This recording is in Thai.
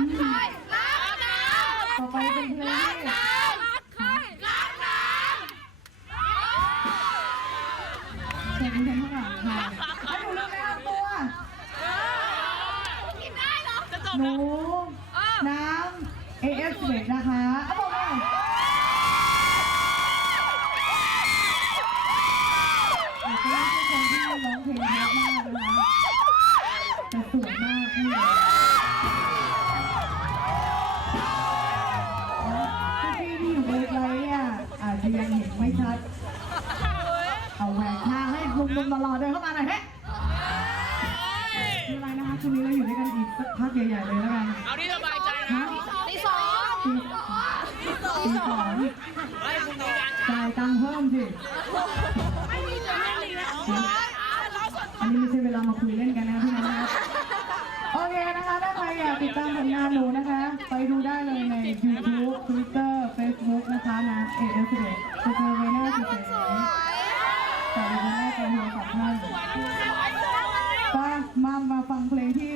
กใครรักน้ำต่อไปเป็นเพลงที่รักใครรักน้เพลงที่ข้างหลังค่ะให้หนูเลือกแนะนำตัวำกินได้เหรอจะจบหแล้นูวน้ำ AF เด็นะคะเอาบอกลยแต่ก็ไม่ใช่คนที่ร้องเพลงเยอะมากนะคะแต่สวยมากพี่พี่ เห็นไม่ชัดเอาแหวนทางให้ลุงลุงๆรอๆเดินเข้ามาหน่อยเฮ้ไม่เป็นไรนะคะคืนนี้เราอยู่ด้วยกันอีกสักพักใหญ่ๆเลยแล้วกันเอาที่สบายใจนะฮะตีสองตีตีสองเฮ้ยคุณมีการจ่ายตังค์เพิ่มสิไม่มีจะไม่มีแล้วเราส่วนตัวอันนี้ไม่ใช่เวลามาคุยเล่นกันนะพี่น้องนะโอเคนะคะถ้าใครอยากติดตามผลงานหนูนะคะ ไปดูได้เลยใน รักเอเอลสิเดจะเจอใบหน้าสวยๆแต่ใบหน้าจะหัวของท่านก็มามาฟังเพลงที่